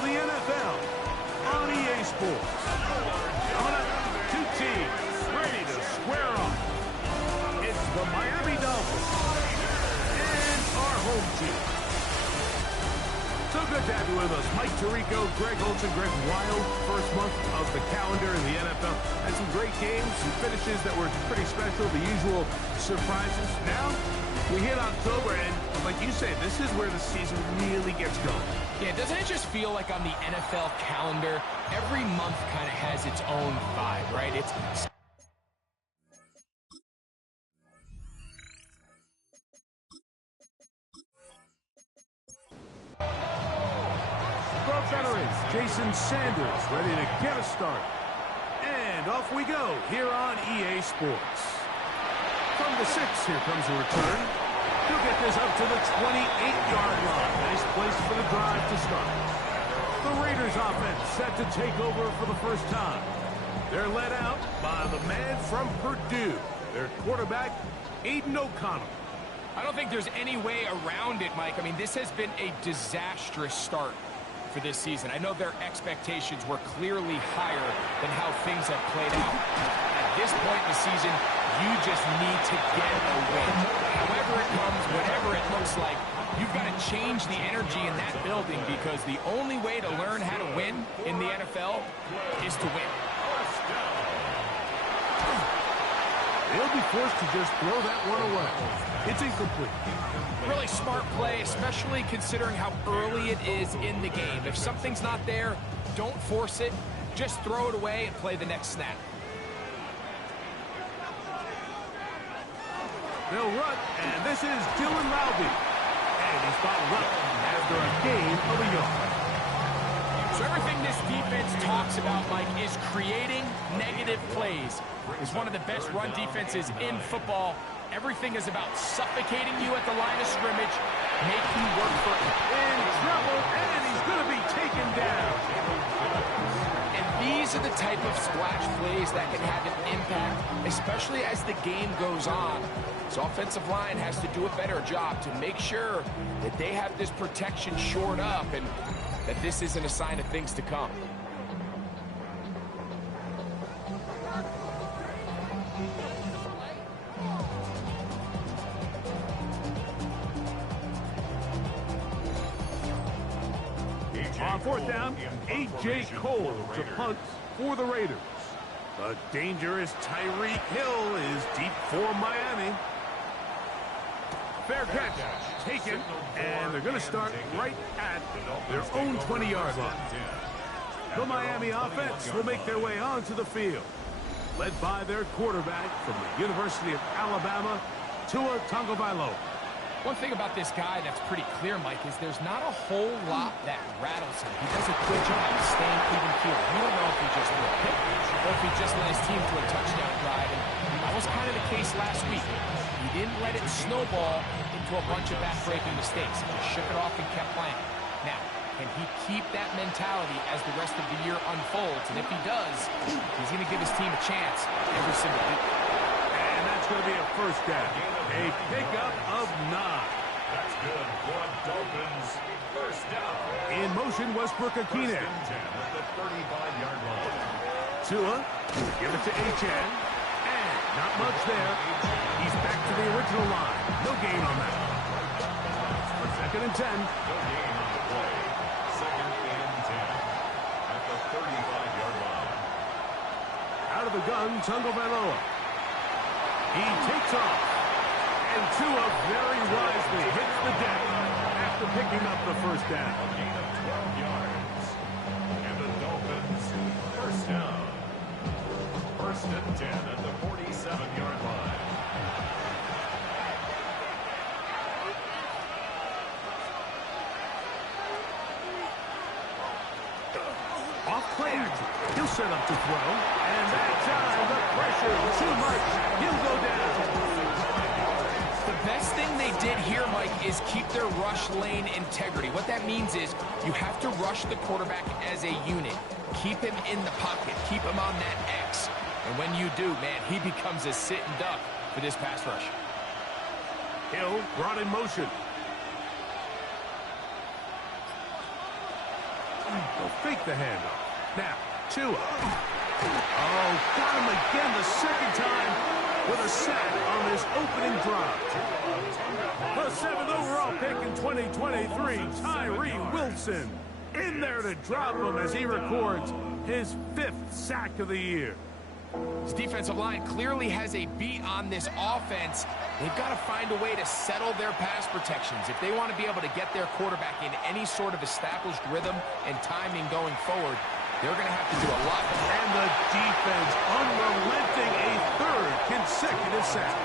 of the NFL on EA Sports. Coming up, two teams ready to square off. It's the Miami Dolphins and our home team. So good to have you with us. Mike Tirico, Greg Olson, Greg Wild. First month of the calendar in the NFL. Had some great games, some finishes that were pretty special, the usual surprises. Now, we hit October, and like you say, this is where the season really gets going. Yeah, doesn't it just feel like on the NFL calendar, every month kind of has its own vibe, right? It's veterans, Jason Sanders, ready to get us started. And off we go here on EA Sports. From the 6, here comes a return. He'll get this up to the 28-yard line. Nice place for the drive to start. The Raiders offense set to take over for the first time. They're led out by the man from Purdue, their quarterback, Aiden O'Connell. I don't think there's any way around it, Mike. I mean, this has been a disastrous start for this season. I know their expectations were clearly higher than how things have played out. At this point in the season, you just need to get a win. However it comes, whatever it looks like, you've got to change the energy in that building, because the only way to learn how to win in the NFL is to win. They'll be forced to just throw that one away. It's incomplete. Really smart play, especially considering how early it is in the game. If something's not there, don't force it. Just throw it away and play the next snap. They'll run, and this is Dylan Lowby. And he's bottled up after a gain of a yard. So everything this defense talks about, Mike, is creating negative plays. It's one of the best run defenses in football. Everything is about suffocating you at the line of scrimmage, make you work for it. In trouble, and he's going to be taken down. And these are the type of splash plays that can have an impact, especially as the game goes on. So offensive line has to do a better job to make sure that they have this protection shored up and that this isn't a sign of things to come. On fourth down, A.J. Cole to punt for the Raiders. The dangerous Tyreek Hill is deep for Miami. Fair catch, taken, and they're going to start right at their own 20-yard line. The Miami offense will make their way onto the field, led by their quarterback from the University of Alabama, Tua Tagovailoa. One thing about this guy that's pretty clear, Mike, is there's not a whole lot that rattles him. He does a good job of staying even keel. You don't know if he just threw a pick or if he just led his team to a touchdown drive. And that was kind of the case last week. He didn't let it snowball into a bunch of back-breaking mistakes. He just shook it off and kept playing. Now, can he keep that mentality as the rest of the year unfolds? And if he does, he's going to give his team a chance every single week. And that's going to be a first down. A pickup of 9. That's good for Dolphins. First down. In motion, Westbrook-Akine. At the 35-yard line. Tua, give it to Achane. And not much there. He's back to the original line. No gain on that. Second and 10. No gain on the play. Second and 10. At the 35-yard line. Out of the gun, Tagovailoa. He takes off. And Tua very wisely hits the deck after picking up the first down. A gain of 12 yards. And the Dolphins, first down. First and 10 at the 47-yard line. Off play action. He'll set up to throw. And that time, the pressure too much. He'll go down. The best thing they did here, Mike, is keep their rush lane integrity. What that means is you have to rush the quarterback as a unit. Keep him in the pocket. Keep him on that X. And when you do, man, he becomes a sitting duck for this pass rush. Hill brought in motion. They'll fake the handoff. Now, Tua. Oh, got him again the second time with a sack on his opening drive. The 7th overall pick in 2023, Tyree Wilson. In there to drop him as he records his 5th sack of the year. His defensive line clearly has a beat on this offense. They've got to find a way to settle their pass protections. If they want to be able to get their quarterback in any sort of established rhythm and timing going forward, they're going to have to do a lot more. And the defense unrelenting, a 3rd consecutive sack.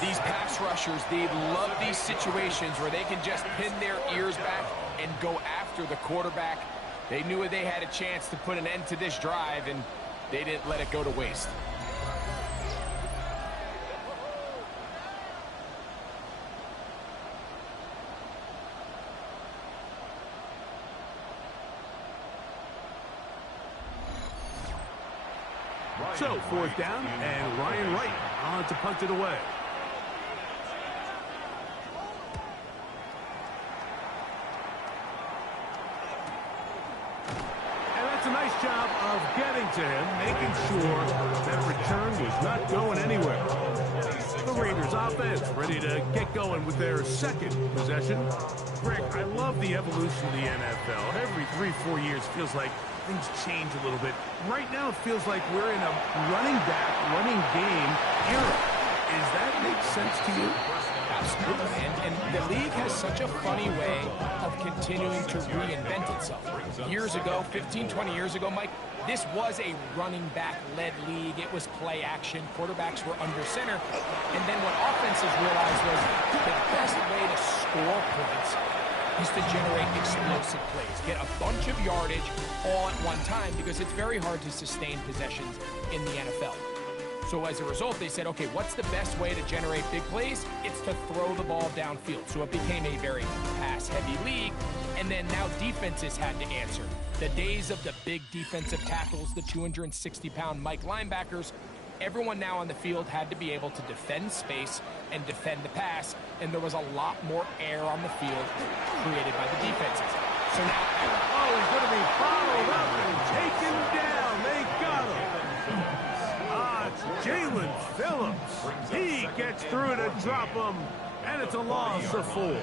These pass rushers, they love these situations where they can just pin their ears back and go after the quarterback. They knew they had a chance to put an end to this drive, and they didn't let it go to waste. So, 4th down, and Ryan Wright on to punt it away. A nice job of getting to him, making sure that return was not going anywhere. The Raiders offense ready to get going with their 2nd possession. Greg, I love the evolution of the NFL. Every 3-4 years feels like things change a little bit. Right now it feels like we're in a running back, running game era. Does that make sense to you? Absolutely, and the league has such a funny way of continuing to reinvent itself. Years ago, 15, 20 years ago, Mike, this was a running back-led league. It was play action. Quarterbacks were under center. And then what offenses realized was the best way to score points is to generate explosive plays. Get a bunch of yardage all at one time because it's very hard to sustain possessions in the NFL. So as a result, they said, okay, what's the best way to generate big plays? It's to throw the ball downfield. So it became a very pass-heavy league. And then now defenses had to answer. The days of the big defensive tackles, the 260-pound Mike linebackers, everyone now on the field had to be able to defend space and defend the pass. And there was a lot more air on the field created by the defenses. So now, oh, he's going to be followed up and taken down. They got him. Jalen Phillips. He gets through to drop him, and it's a loss of 4.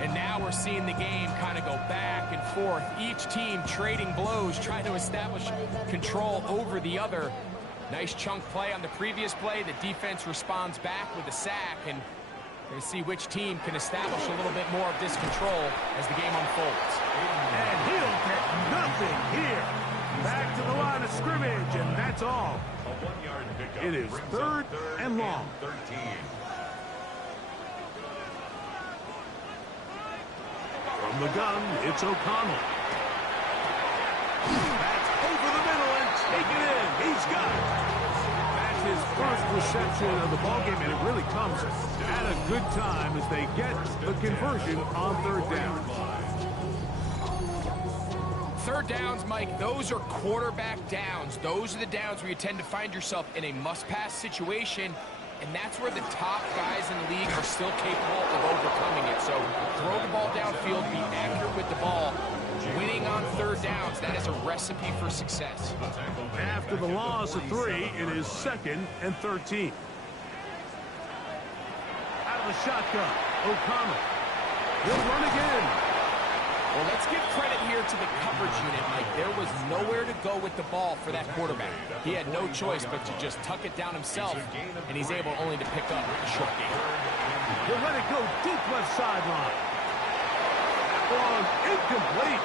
And now we're seeing the game kind of go back and forth. Each team trading blows, trying to establish control over the other. Nice chunk play on the previous play. The defense responds back with a sack, and we're going to see which team can establish a little bit more of this control as the game unfolds. And he'll get nothing here. Back to the line of scrimmage, and that's all. It is 3rd and long. 13. From the gun, it's O'Connell. That's over the middle and taken in. He's got it. That's his first reception of the ballgame, and it really comes at a good time as they get the conversion on 3rd down. 3rd downs, Mike, those are quarterback downs. Those are the downs where you tend to find yourself in a must-pass situation, and that's where the top guys in the league are still capable of overcoming it. So throw the ball downfield, be accurate with the ball. Winning on 3rd downs, that is a recipe for success. After the loss of 3, it is 2nd and 13. Out of the shotgun, O'Connell. He'll run again. Well, let's give credit here to the coverage unit, Mike. There was nowhere to go with the ball for that quarterback. He had no choice but to just tuck it down himself, and he's able only to pick up a short game. He'll let it go deep left sideline. Ball incomplete.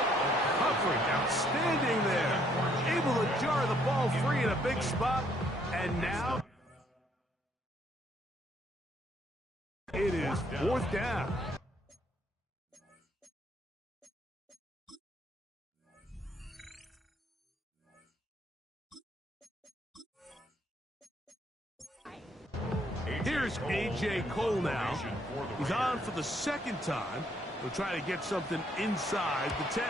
Coverage outstanding there. Able to jar the ball free in a big spot, and now it is 4th down. Here's A.J. Cole now. He's on for the 2nd time. He'll try to get something inside the 10.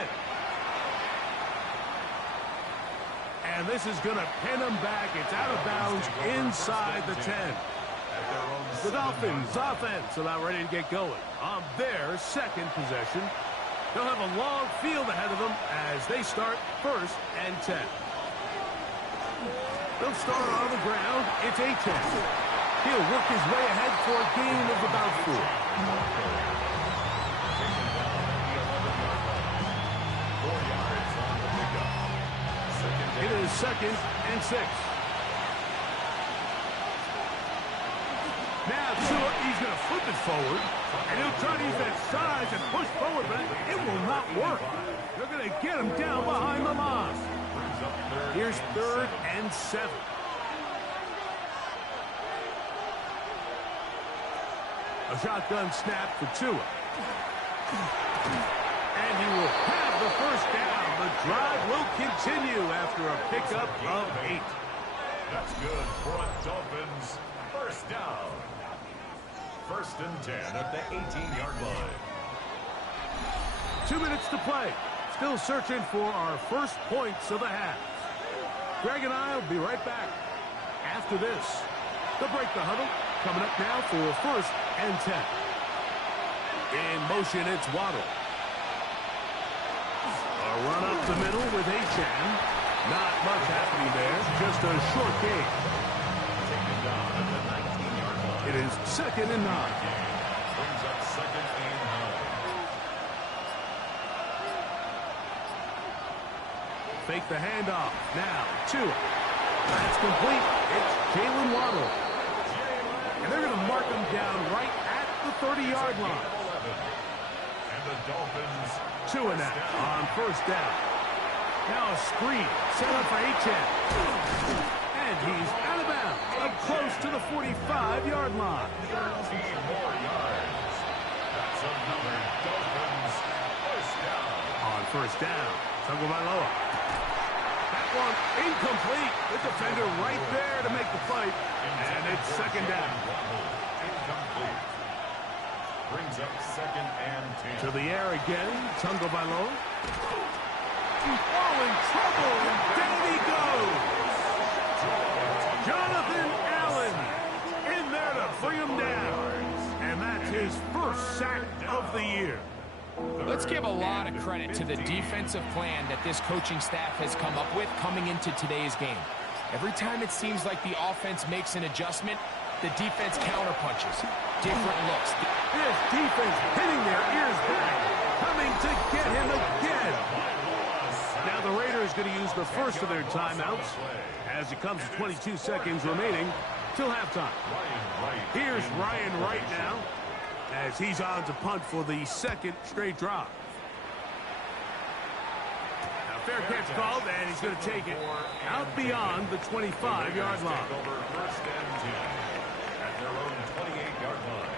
And this is going to pin him back. It's out of bounds inside the 10. The Dolphins offense about ready to get going on their 2nd possession. They'll have a long field ahead of them as they start 1st and 10. They'll start on the ground. It's a 10. He'll work his way ahead for a gain of about 4. It is 2nd and 6. Now Tua, he's going to flip it forward, and he'll try to use that size and push forward, but it will not work. They're going to get him down behind the line. Here's 3rd and 7. A shotgun snap for Tua. And he will have the first down. The drive will continue after a pickup of 8. That's good for a Dolphins first down. 1st and 10 at the 18-yard line. 2 minutes to play. Still searching for our first points of the half. Greg and I will be right back after this. They'll break the huddle. Coming up now for 1st and 10. In motion, it's Waddle. A run up the middle with Achan. Not much happening there. Just a short gain. It is 2nd and 9. Brings up 2nd and 9. Fake the handoff. Now, Tua. That's complete. It's Jalen Waddle. And they're going to mark him down right at the 30-yard line. And the Dolphins. Tua now on 1st down. Now a screen set up for Achan. And he's out of bounds, up close to the 45-yard line. 13 more yards. That's another Dolphins first down. On 1st down, Tagovailoa. That one incomplete. The defender right there to make the play. And it's 2nd down. Incomplete. Brings up 2nd and 10. To the air again, Tagovailoa. Oh, in trouble, and down he goes. Jonathan Allen in there to bring him down. And that's his 1st sack of the year. Let's give a lot of credit to the defensive plan that this coaching staff has come up with coming into today's game. Every time it seems like the offense makes an adjustment, the defense counterpunches. Different looks. This defense pinning their ears back, coming to get him again. Now the Raiders going to use the first of their timeouts as it comes to 22 seconds remaining till halftime. Here's Ryan Wright now as he's on to punt for the 2nd straight drive. Now fair catch called, and he's going to take it out beyond the 25-yard line. Over 1st and 10 at their own 28-yard line.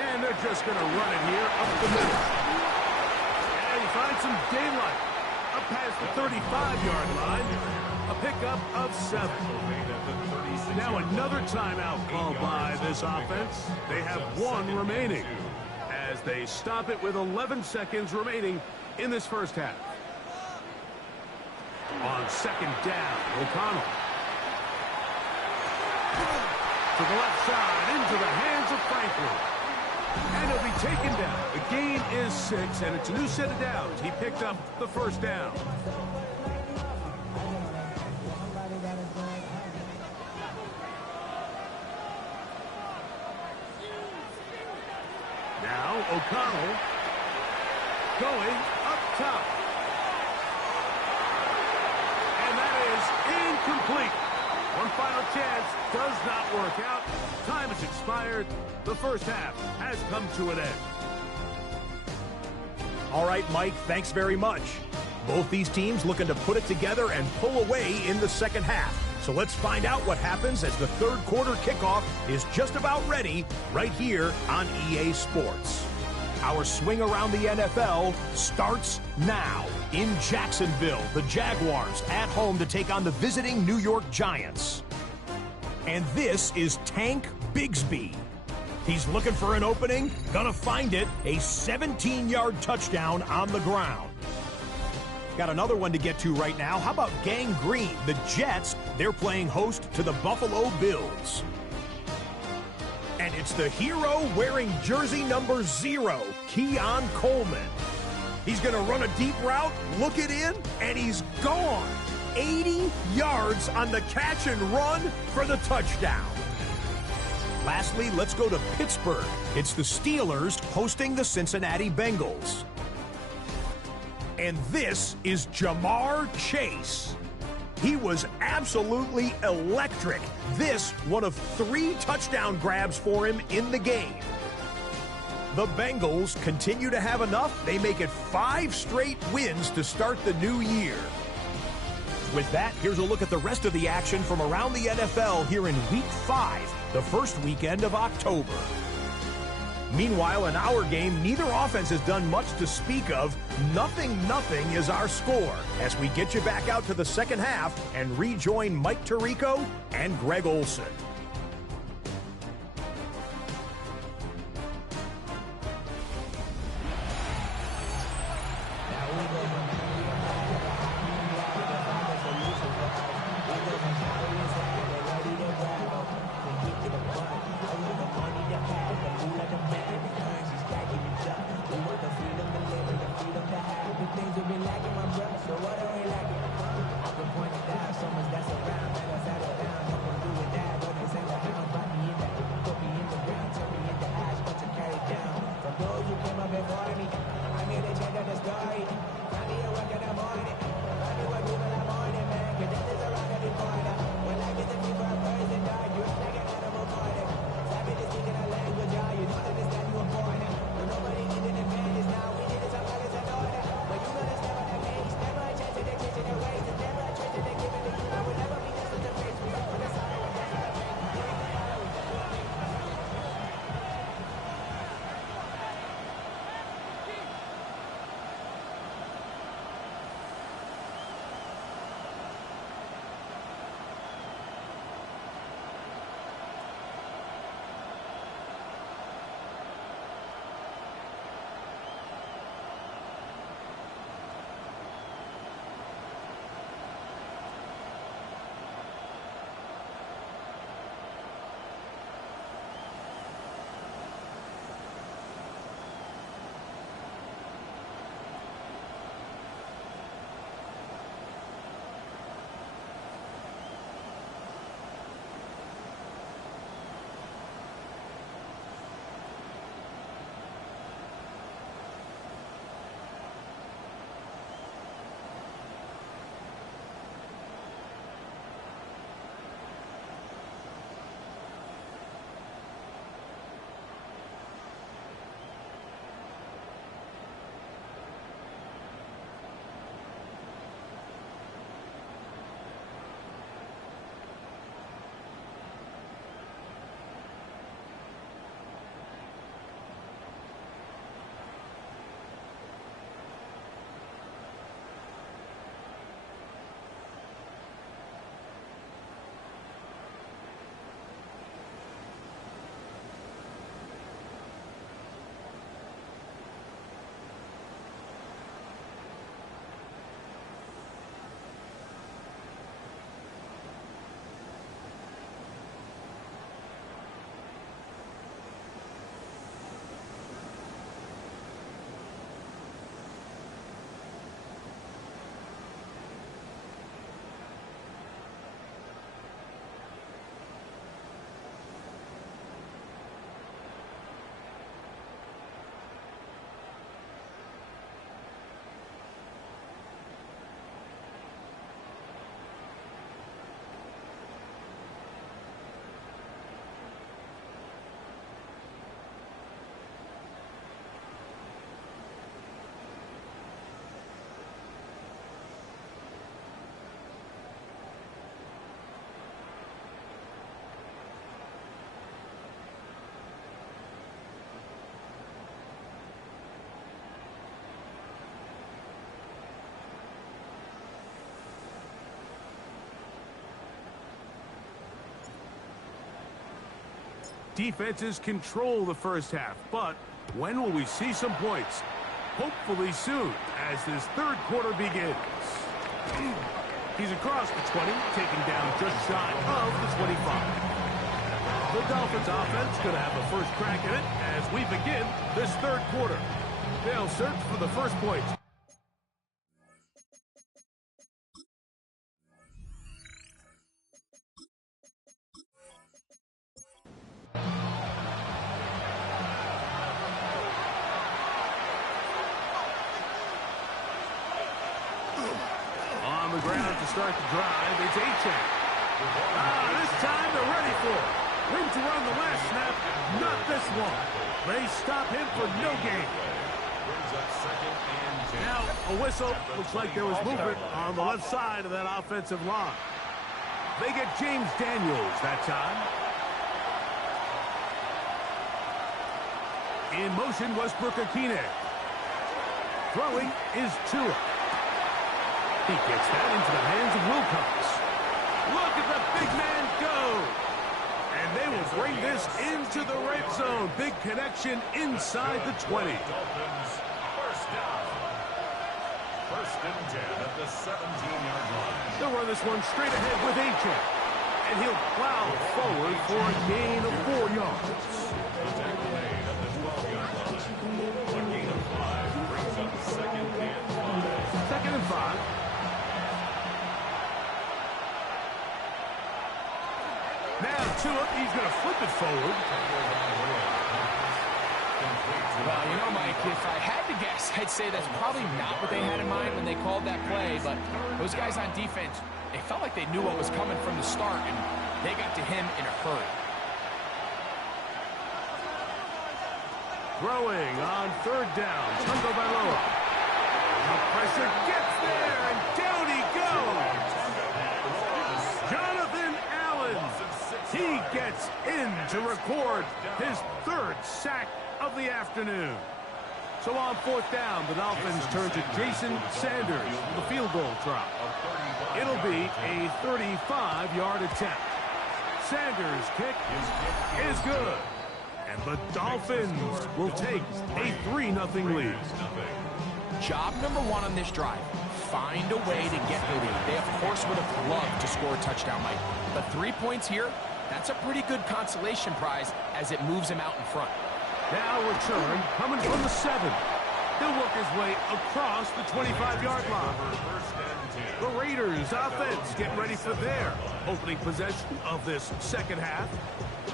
And they're just going to run it here up the middle. And he finds some daylight up past the 35-yard line. A pickup of 7. Now another timeout called by this offense. They have 1 remaining as they stop it with 11 seconds remaining in this first half. On 2nd down, O'Connell. To the left side, into the hands of Franklin. And he'll be taken down. The gain is 6, and it's a new set of downs. He picked up the 1st down. Now O'Connell going up top. And that is incomplete. One final chance does not work out. Time has expired. The first half has come to an end. All right, Mike, thanks very much. Both these teams looking to put it together and pull away in the second half. So let's find out what happens as the 3rd quarter kickoff is just about ready right here on EA Sports. Our swing around the NFL starts now. In Jacksonville, the Jaguars at home to take on the visiting New York Giants. And this is Tank Bigsby. He's looking for an opening, gonna find it, a 17-yard touchdown on the ground. Got another one to get to right now. How about Gang Green? The Jets, they're playing host to the Buffalo Bills. And it's the hero wearing jersey number 0, Keon Coleman. He's going to run a deep route, look it in, and he's gone. 80 yards on the catch and run for the touchdown. Lastly, let's go to Pittsburgh. It's the Steelers hosting the Cincinnati Bengals. And this is Jamar Chase. He was absolutely electric. This, one of 3 touchdown grabs for him in the game. The Bengals continue to have enough. They make it 5 straight wins to start the new year. With that, here's a look at the rest of the action from around the NFL here in Week 5, the first weekend of October. Meanwhile, in our game, neither offense has done much to speak of. 0-0 is our score as we get you back out to the second half and rejoin Mike Tirico and Greg Olson. Defenses control the first half, but when will we see some points? Hopefully soon, as this third quarter begins. He's across the 20, taking down just shy of the 25. The Dolphins offense going to have a first crack at it as we begin this third quarter. They'll search for the first point. On the ground to start the drive, it's Achane. This time they're ready for it. Room to run the last snap, not this one. They stop him for no gain. Now a whistle. Looks like there was movement on the left side of that offensive line. They get James Daniels that time. In motion, Westbrook-Akine. Throwing is Tua. He gets that into the hands of Wilcox. Look at the big man go. And they will bring this into the red zone. Big connection inside the 20. Dolphins, first down. First and 10 at the 17-yard line. They'll run this one straight ahead with Achane. And he'll plow forward for a gain of 4 yards. The tackle made at the 12-yard line. A gain of 5 brings up second and 5. Second and 5. Now Tua, he's going to flip it forward. Well, you know, Mike, if I had to guess, I'd say that's probably not what they had in mind when they called that play, but those guys on defense, they felt like they knew what was coming from the start, and they got to him in a hurry. Throwing on third down, Tagovailoa. The pressure gets there, and down he goes. Jonathan Allen. He gets in to record his 3rd sack of the afternoon. So on 4th down, the Dolphins turn to Jason Sanders with a field goal try. It'll be a 35-yard attempt. Sanders' kick is good. And the Dolphins will take a 3-0 lead. Job number 1 on this drive, find a way to get the lead. They, of course, would have loved to score a touchdown, Mike. But 3 points here, that's a pretty good consolation prize as it moves him out in front. Now return coming from the 7. He'll work his way across the 25-yard line. The Raiders offense getting ready for their opening possession of this second half.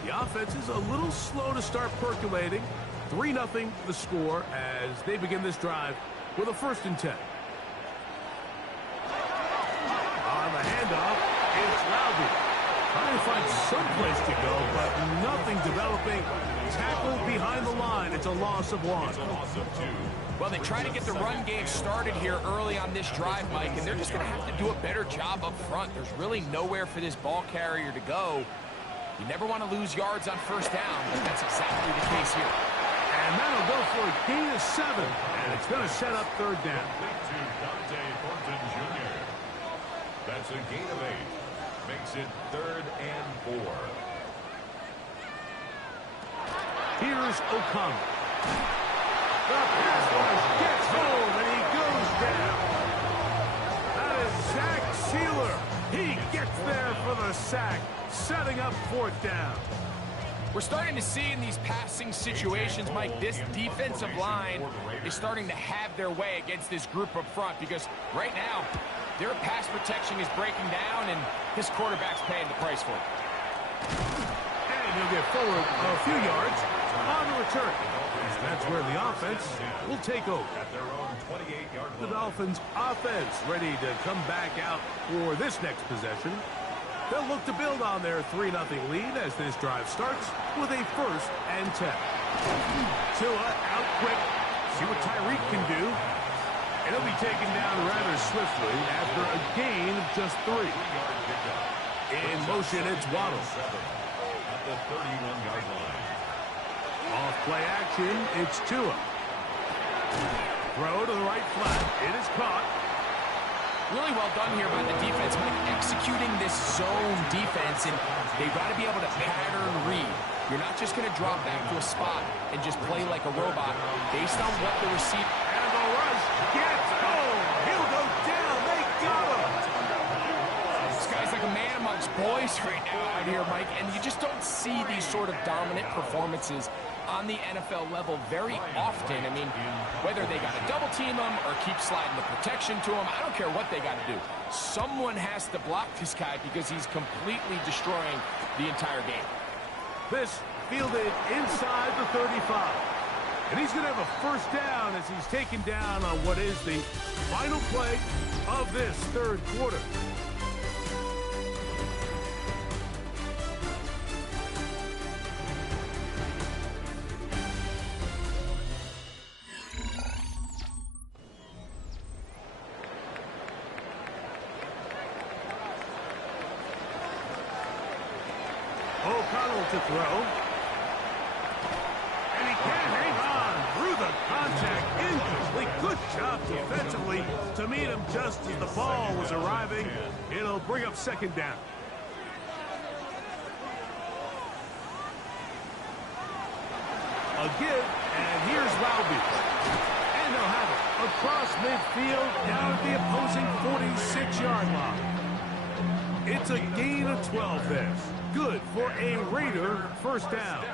The offense is a little slow to start percolating. 3-0 the score as they begin this drive with a 1st and 10. On the handoff, it's Loudby. Trying to find some place to go, but nothing developing. Tackle behind the line. It's a loss of 1. Well, they try to get the run game started here early on this drive, Mike, and they're just going to have to do a better job up front. There's really nowhere for this ball carrier to go. You never want to lose yards on 1st down, but that's exactly the case here. And that'll go for a gain of 7, and it's going to set up 3rd down. That's a gain of 8. Makes it 3rd and 4. Here's O'Connell. The pass rush gets home, and he goes down. That is Zach Sealer. He gets there for the sack, setting up 4th down. We're starting to see in these passing situations, Mike, this defensive line is starting to have their way against this group up front because right now, their pass protection is breaking down, and this quarterback's paying the price for it. And he'll get forward a few yards on the return. And that's where the offense will take over. At their own 28-yard line. The Dolphins' offense ready to come back out for this next possession. They'll look to build on their 3-0 lead as this drive starts with a 1st and 10. Tua out quick. See what Tyreek can do. And he'll be taken down rather swiftly after a gain of just 3. In motion, it's Waddle. At the 31-yard line. Off play action, it's Tua. Throw to the right flat. It is caught. Really well done here by the defense, Mike, executing this zone defense, and they've got to be able to pattern read. You're not just going to drop back to a spot and just play like a robot based on what the receiver... And the rush gets home. He'll go down. They got him. This guy's like a man amongst boys right now out here, Mike, and you just don't see these sort of dominant performances on the NFL level very often. I mean, whether they got to double team him or keep sliding the protection to him, I don't care what they got to do. Someone has to block this guy because he's completely destroying the entire game. This fielded inside the 35. And he's going to have a first down as he's taken down on what is the final play of this third quarter. O'Connell to throw. And he can't hang on through the contact. Incomplete. Good job defensively to meet him just as the ball was arriving. It'll bring up second down. A give, and here's Laube. And they'll have it across midfield down at the opposing 46-yard line. It's a gain of 12 there. Good for a Raider first down.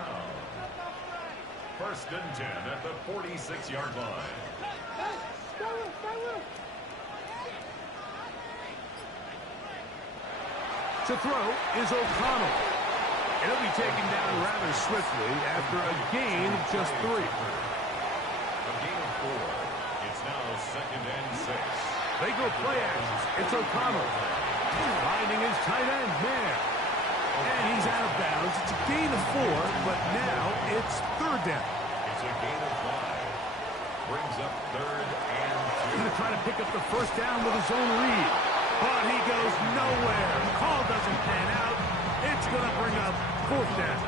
First and 10 at the 46-yard line. To throw is O'Connell. It'll be taken down rather swiftly after a gain of just 3. A gain of 4. It's now second and 6. They go play action. It's O'Connell. Finding his tight end there. And he's out of bounds. It's a gain of 4, but now it's third down. It's a gain of 5. Brings up third and 2. He's going to try to pick up the first down with his own read. But he goes nowhere. The call doesn't pan out. It's going to bring up fourth down.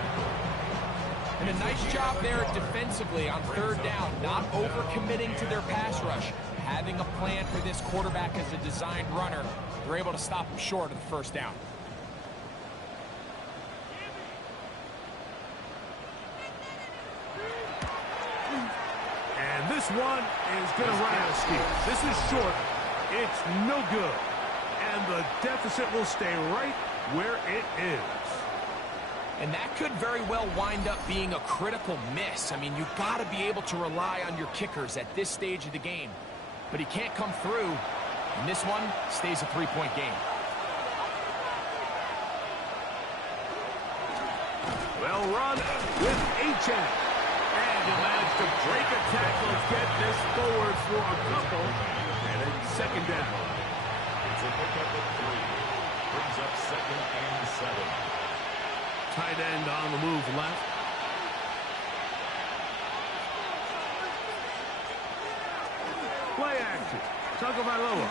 And a nice job there defensively on third down, not overcommitting to their pass rush. Having a plan for this quarterback as a designed runner, they're able to stop him short of the first down. And this one is going to run out of steam. This is short. It's no good. And the deficit will stay right where it is. And that could very well wind up being a critical miss. I mean, you've got to be able to rely on your kickers at this stage of the game. But he can't come through, and this one stays a 3-point game. Well run with H.N. And he managed to break a tackle. Let's get this forward for a couple. And it's second down. It's a pickup of 3. Brings up second and 7. Tight end on the move left. Play action. Tagovailoa.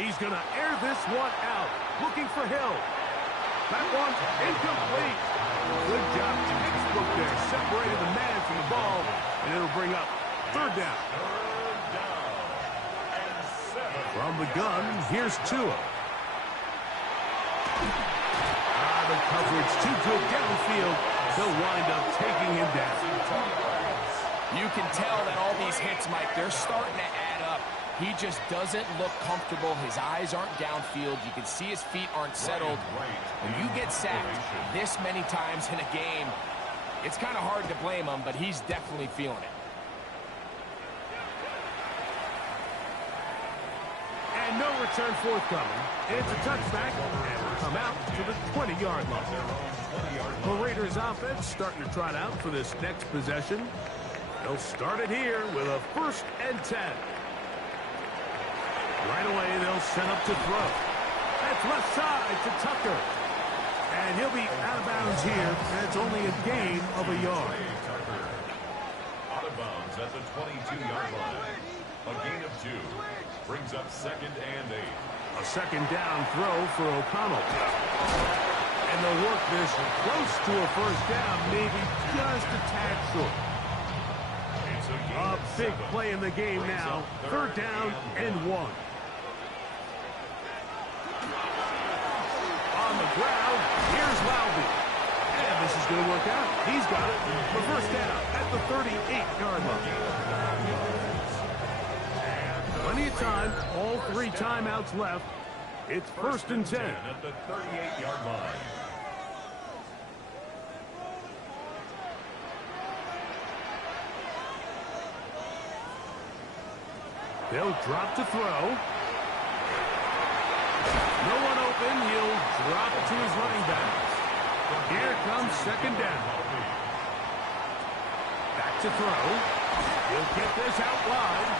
He's going to air this one out. Looking for Hill. That one incomplete. Good job. Textbook there. Separated the man from the ball. And it'll bring up third down. Third down and 7. From the gun, here's Tua. The coverage too good downfield. They'll wind up taking him down. You can tell that all these hits, Mike, they're starting to add up. He just doesn't look comfortable. His eyes aren't downfield. You can see his feet aren't settled. When you get sacked this many times in a game, it's kind of hard to blame him, but he's definitely feeling it. And no return forthcoming. It's a touchback, and we'll come out to the 20-yard line. The Raiders offense starting to trot out for this next possession. They'll start it here with a first and 10. Right away, they'll set up to throw. That's left side to Tucker. And he'll be out of bounds here, and it's only a gain of a yard. Out of bounds at the 22-yard line. A gain of 2. Brings up second and 8. A second down throw for O'Connell. And they'll work this close to a first down, maybe just a tad short. It's A big play in the game now. Third down and 1. On the ground, here's Laube. And this is going to work out. He's got it. The first down at the 38-yard line. Plenty of time. All 3 timeouts left. It's first and 10. At the 38-yard line. They'll drop to throw. No one open. He'll drop it to his running back. Here comes second down. Back to throw. He'll get this out wide.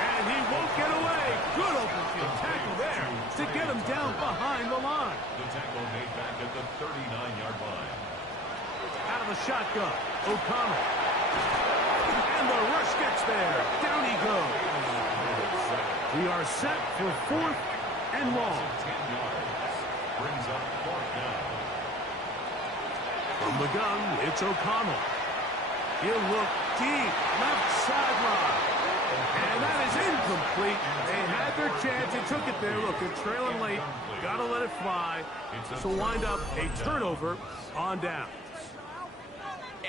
And he won't get away. Good open field tackle there to get him down behind the line. The tackle made back at the 39-yard line. Out of the shotgun, O'Connell. And the rush gets there. Down he goes. We are set for 4th and long. 10 yards. Brings up 4th down. From the gun, it's O'Connell. He'll look deep, left sideline. And that is incomplete. They had their chance. They took it there. Look, they're trailing late. Got to let it fly. So wind up a turnover on down.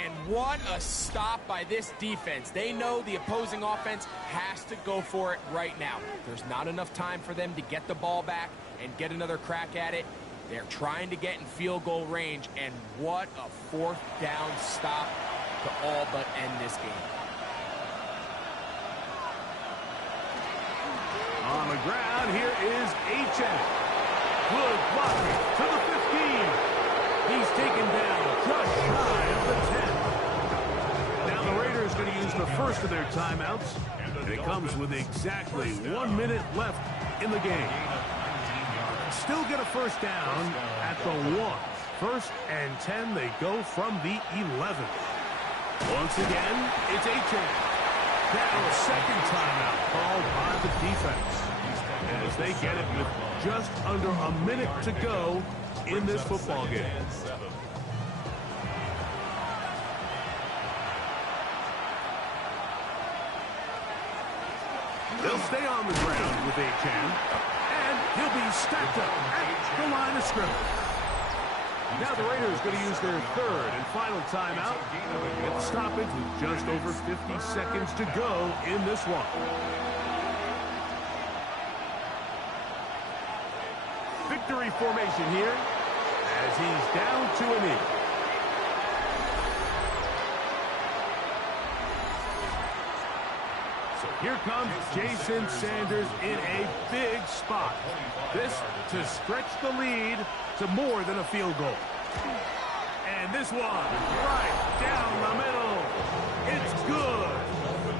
And what a stop by this defense. They know the opposing offense has to go for it right now. There's not enough time for them to get the ball back and get another crack at it. They're trying to get in field goal range, and what a 4th down stop to all but end this game. On the ground, here is H.N. Good blocking to the 15. He's taken down just shy of the 10. Now the Raiders going to use the first of their timeouts. And it comes with exactly 1 minute left in the game. Still get a first down at the 1. 1st and 10, they go from the 11. Once again, it's H.N. Now a second timeout called by the defense as they get it with just under a minute to go in this football game. They'll stay on the ground with H.N. and he'll be stacked up at the line of scrimmage. Now the Raiders going to use their 3rd and final timeout. Get the stoppage with just over 50 seconds to go in this one. Victory formation here as he's down to a knee. So here comes Jason Sanders in a big spot. This to stretch the lead to more than a field goal. And this one right down the middle. It's good.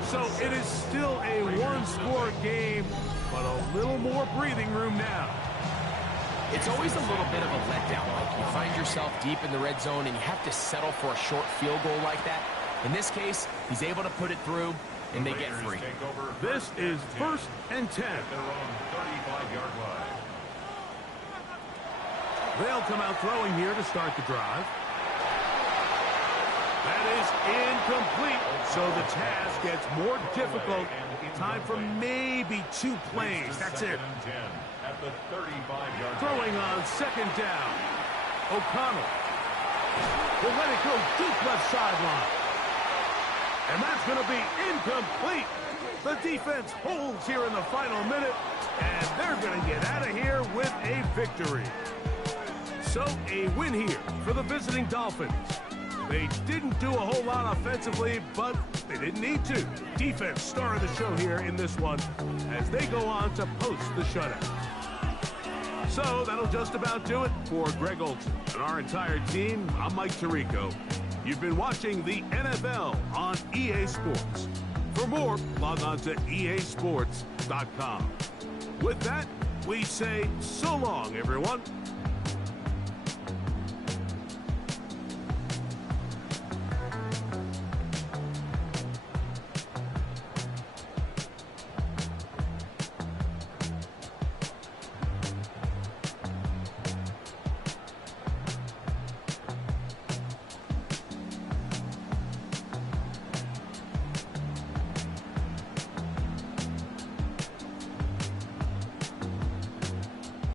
So it is still a one-score game, but a little more breathing room now. It's always a little bit of a letdown. Like you find yourself deep in the red zone and you have to settle for a short field goal like that. In this case, he's able to put it through, and they get free. This is 1st and 10. They'll come out throwing here to start the drive. That is incomplete, so the task gets more difficult. Time for maybe 2 plays. That's it. Throwing on 2nd down. O'Connell will let it go deep left sideline. And that's going to be incomplete. The defense holds here in the final minute, and they're going to get out of here with a victory. So a win here for the visiting Dolphins. They didn't do a whole lot offensively, but they didn't need to. Defense star of the show here in this one as they go on to post the shutout. So that'll just about do it for Greg Olson and our entire team. I'm Mike Tirico. You've been watching the NFL on EA Sports. For more, log on to easports.com. With that, we say so long, everyone.